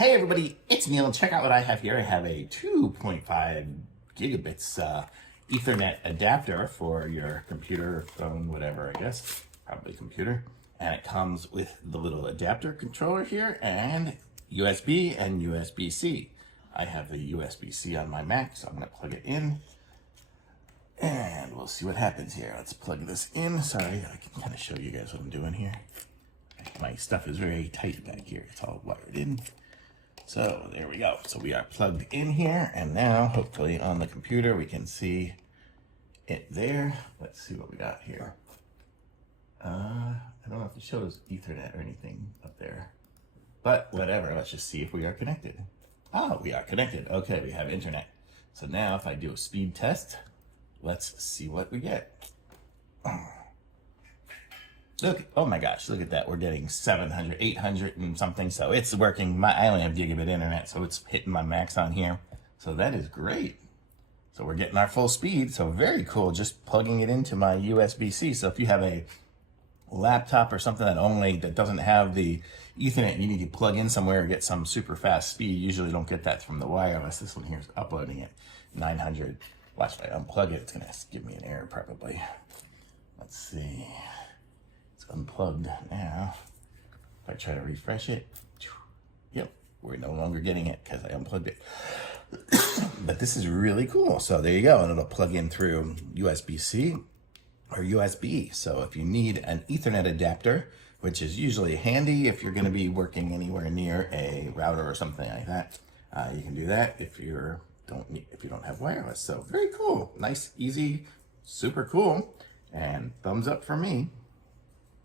Hey everybody, it's Neil. Check out what I have here. I have a 2.5 gigabits Ethernet adapter for your computer, phone, whatever, I guess. Probably computer. And it comes with the little adapter controller here and USB and USB-C. I have the USB-C on my Mac, so I'm going to plug it in. And we'll see what happens here. Let's plug this in. Sorry, I can kind of show you guys what I'm doing here. My stuff is very tight back here. It's all wired in. So there we go. So we are plugged in here, and now hopefully on the computer we can see it there. Let's see what we got here. I don't know if it shows Ethernet or anything up there, but whatever. Let's just see if we are connected. Oh, we are connected. Okay, we have internet. So now if I do a speed test, let's see what we get. Look, oh my gosh, look at that. We're getting 700, 800 and something. So it's working. I only have gigabit internet, so it's hitting my max on here. So that is great. So we're getting our full speed. So very cool, just plugging it into my USB-C. So if you have a laptop or something that doesn't have the Ethernet, you need to plug in somewhere or get some super fast speed. You usually don't get that from the wireless. This one here is uploading it 900. Watch, if I unplug it, it's gonna give me an error probably. Let's see. Unplugged now. If I try to refresh it, yep, we're no longer getting it because I unplugged it. But this is really cool. So there you go, and it'll plug in through USB-C or USB. So if you need an Ethernet adapter, which is usually handy if you're going to be working anywhere near a router or something like that, you can do that if you don't have wireless. So very cool, nice, easy, super cool, and thumbs up for me.